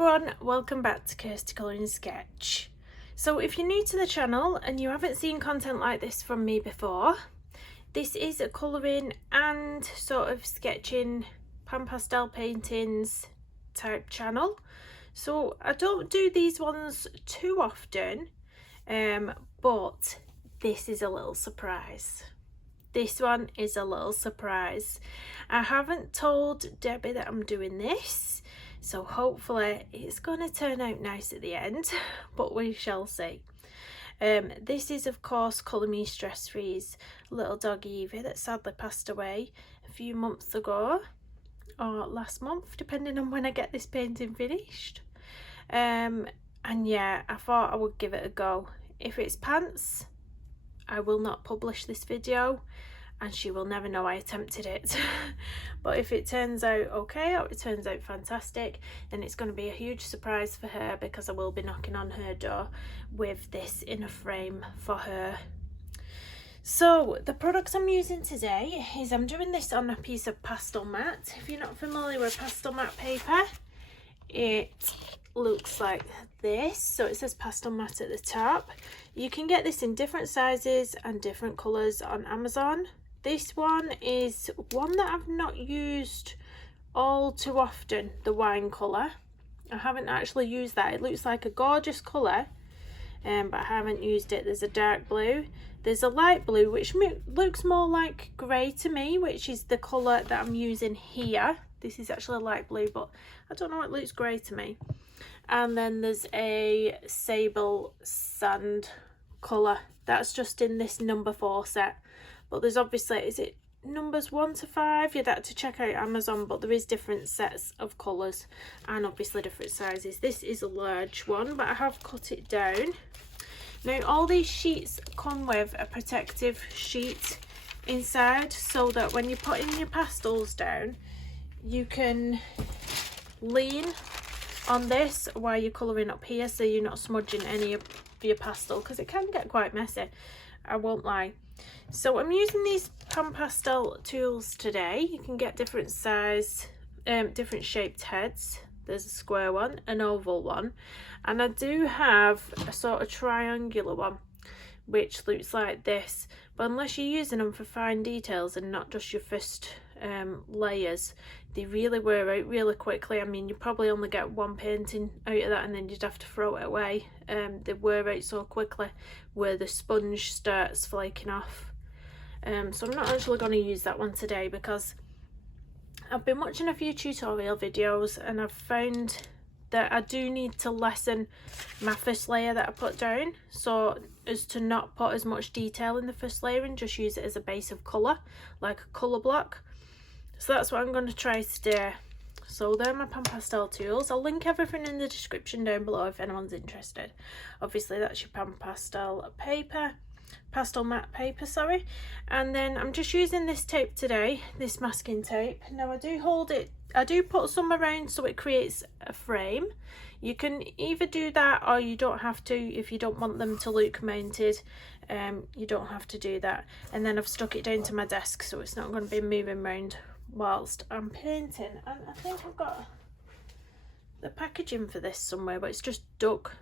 everyone, welcome back to Kirsty Colouring Sketch. So if you're new to the channel and you haven't seen content like this from me before, this is a colouring and sort of sketching pan pastel paintings type channel. So I don't do these ones too often, but this is a little surprise. This one is a little surprise. I haven't told Debbie that I'm doing this, so hopefully it's going to turn out nice at the end, but we shall see. This is of course Colour Me Stress Free's little dog Eevee that sadly passed away a few months ago, or last month depending on when I get this painting finished. And yeah, I thought I would give it a go. If it's pants, I will not publish this video and she will never know I attempted it. But if it turns out okay, or it turns out fantastic, then it's going to be a huge surprise for her, because I will be knocking on her door with this in a frame for her. So the products I'm using today is, I'm doing this on a piece of pastel matte. If you're not familiar with pastel matte paper, it looks like this. So it says pastel matte at the top. You can get this in different sizes and different colours on Amazon. This one is one that I've not used all too often, the wine colour. I haven't actually used that. It looks like a gorgeous colour, but I haven't used it. There's a dark blue, there's a light blue which looks more like grey to me, which is the colour that I'm using here. This is actually a light blue, but I don't know, it looks grey to me. And then there's a sable sand colour that's just in this number 4 set. But there's obviously, is it numbers 1 to 5? You'd have to check out Amazon, but there is different sets of colours and obviously different sizes. This is a large one, but I have cut it down. Now all these sheets come with a protective sheet inside, so that when you're putting your pastels down, you can lean on this while you're colouring up here, so you're not smudging any of your pastel, because it can get quite messy, I won't lie. So I'm using these pan pastel tools today. You can get different size, different shaped heads. There's a square one, an oval one, and I do have a sort of triangular one which looks like this, but unless you're using them for fine details and not just your first layers, they really wear out really quickly. I mean, you probably only get one painting out of that and then you'd have to throw it away. They wear out so quickly where the sponge starts flaking off. So I'm not actually going to use that one today, because I've been watching a few tutorial videos and I've found that I do need to lessen my first layer that I put down, so as to not put as much detail in the first layer and just use it as a base of colour, like a colour block. So that's what I'm going to try today. So they're my pan pastel tools. I'll link everything in the description down below if anyone's interested. Obviously that's your pan pastel paper, pastel matte paper, sorry. And then I'm just using this tape today, this masking tape. Now I do hold it, I do put some around so it creates a frame. You can either do that or you don't have to. If you don't want them to look mounted, you don't have to do that. And then I've stuck it down to my desk so it's not going to be moving around whilst I'm painting. And I think I've got the packaging for this somewhere, but it's just duck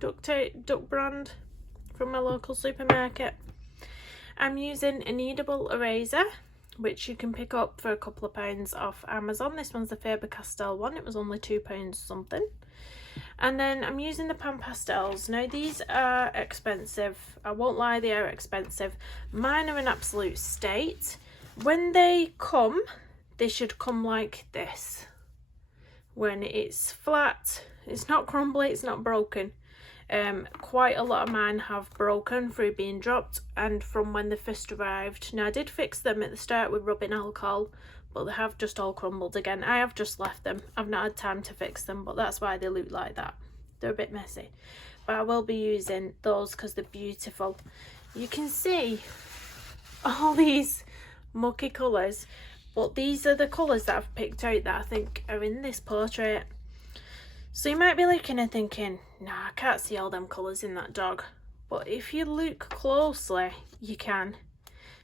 brand from my local supermarket. I'm using a kneadable eraser, which you can pick up for a couple of pounds off Amazon. This one's the Faber-Castell one, it was only £2 something. And then I'm using the pan pastels. Now these are expensive, I won't lie, they are expensive. Mine are an absolute state. When they come, they should come like this. When it's flat, it's not crumbly, it's not broken. Quite a lot of mine have broken through being dropped and from when they first arrived. Now I did fix them at the start with rubbing alcohol, but they have just all crumbled again. I have just left them, I've not had time to fix them, but that's why they look like that. They're a bit messy, but I will be using those because they're beautiful. You can see all these mucky colours, but these are the colours that I've picked out that I think are in this portrait. So you might be looking and thinking, nah, I can't see all them colours in that dog. But if you look closely, you can.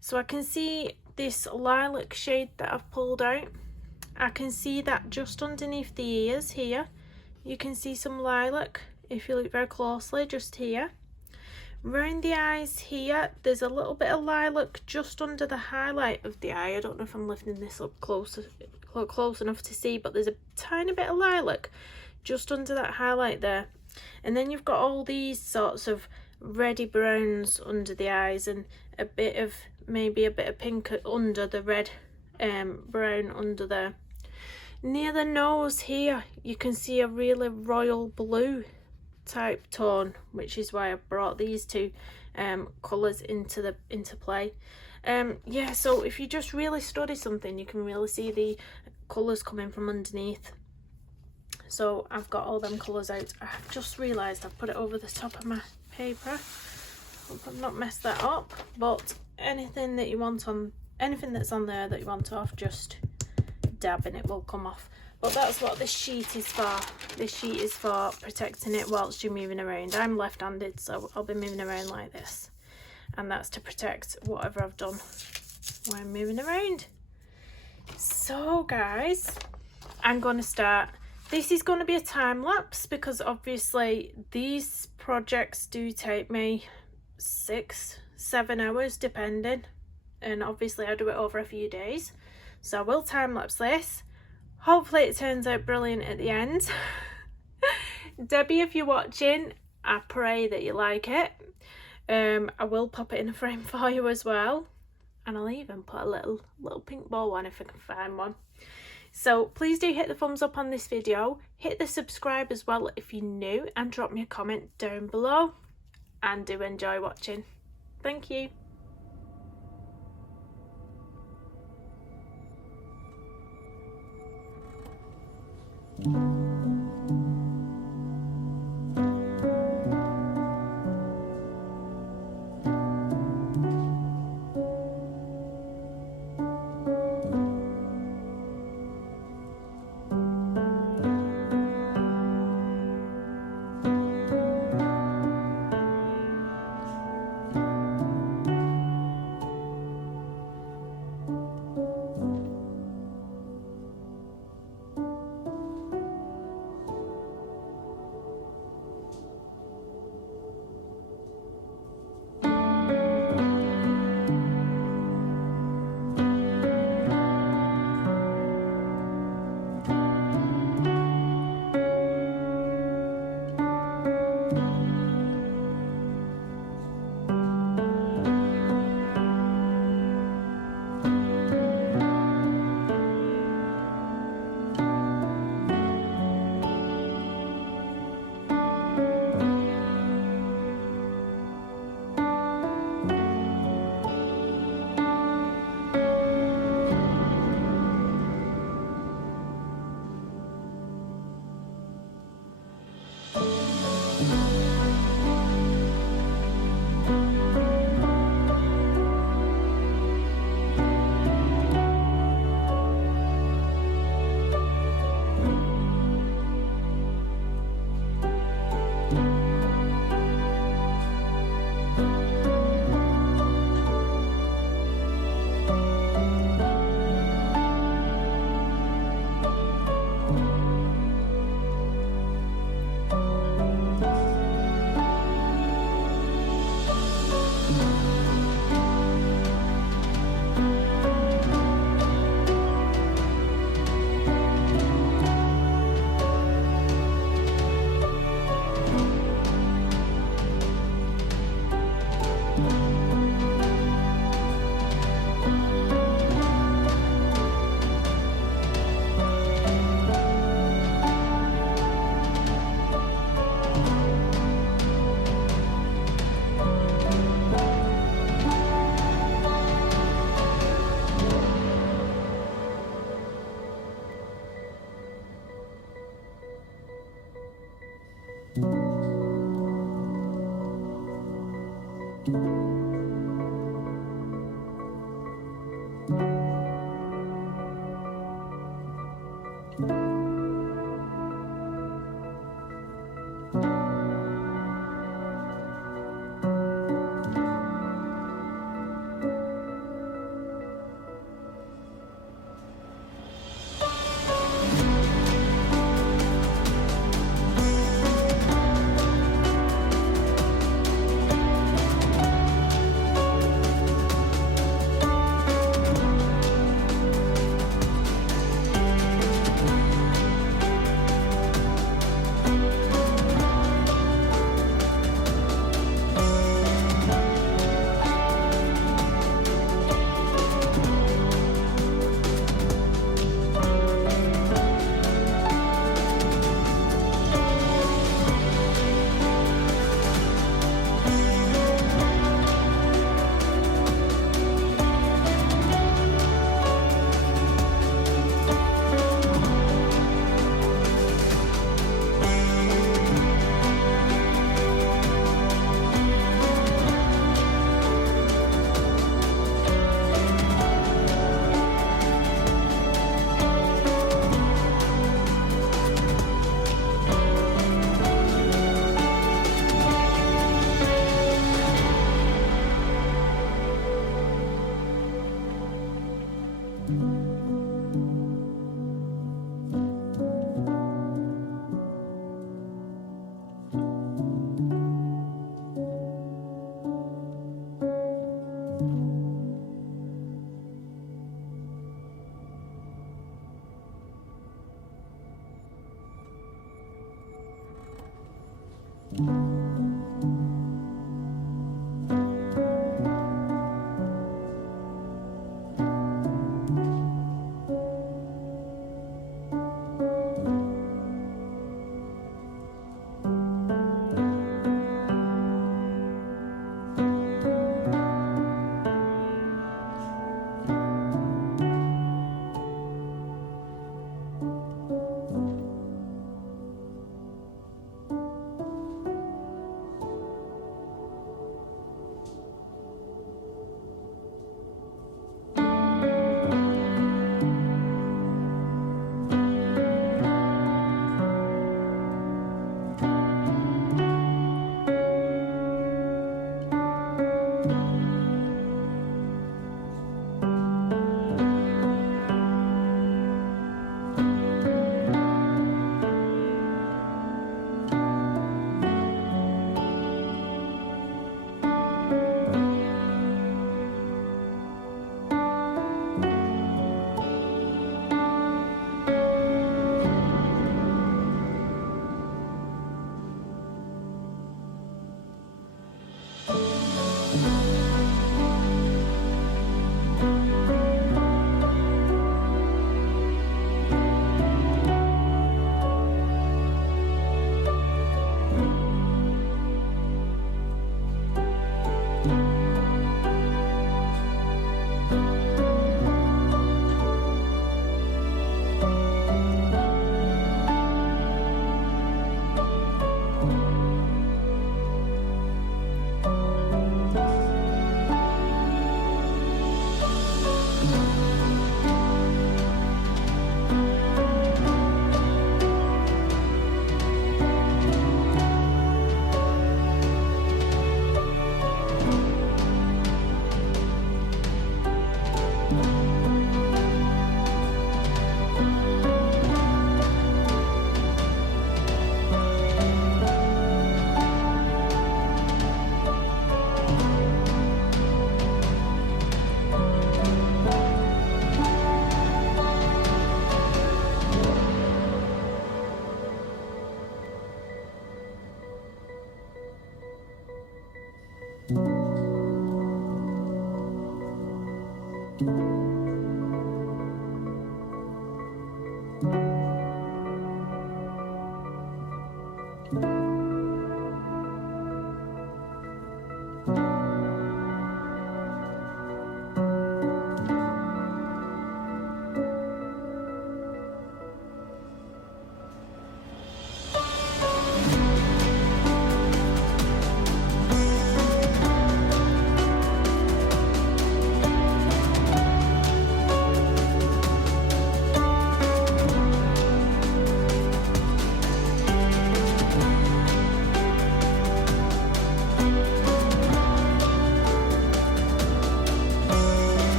So I can see this lilac shade that I've pulled out. I can see that just underneath the ears here. you can see some lilac if you look very closely, just here. Around the eyes here, there's a little bit of lilac just under the highlight of the eye. I don't know if I'm lifting this up close enough to see, but there's a tiny bit of lilac just under that highlight there. And then you've got all these sorts of reddy browns under the eyes, and a bit of, maybe a bit of pink under the red brown under there. Near the nose here, you can see a really royal blue type tone, which is why I brought these two colours into play. Yeah, so if you just really study something, you can really see the colours coming from underneath. So I've got all them colours out. I've just realised I've put it over the top of my paper. Hope I've not messed that up, but anything that you want on, anything that's on there that you want off, just dab and it will come off. But that's what this sheet is for. This sheet is for protecting it whilst you're moving around. I'm left-handed, so I'll be moving around like this. And that's to protect whatever I've done when I'm moving around. So guys, I'm going to start. This is going to be a time lapse because obviously these projects do take me 6-7 hours depending. And obviously I do it over a few days. So I will time lapse this. Hopefully it turns out brilliant at the end. Debbie, if you're watching, I pray that you like it. I will pop it in a frame for you as well. And I'll even put a little pink ball one if I can find one. So please do hit the thumbs up on this video. Hit the subscribe as well if you're new, and drop me a comment down below. And do enjoy watching. Thank you.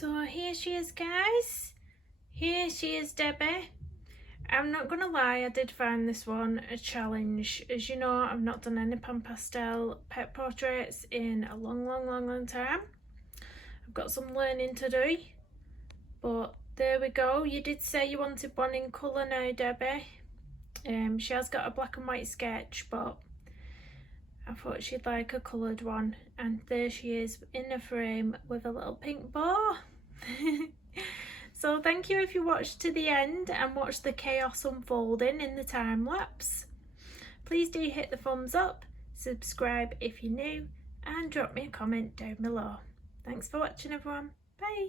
So here she is, guys. Here she is, Debbie. I'm not gonna lie, I did find this one a challenge. As you know, I've not done any pan pastel pet portraits in a long time. I've got some learning to do, but there we go. You did say you wanted one in colour now, Debbie. She has got a black and white sketch, but I thought she'd like a coloured one, and there she is in a frame with a little pink bow. So thank you if you watched to the end and watched the chaos unfolding in the time lapse. Please do hit the thumbs up, subscribe if you're new, and drop me a comment down below. Thanks for watching, everyone. Bye.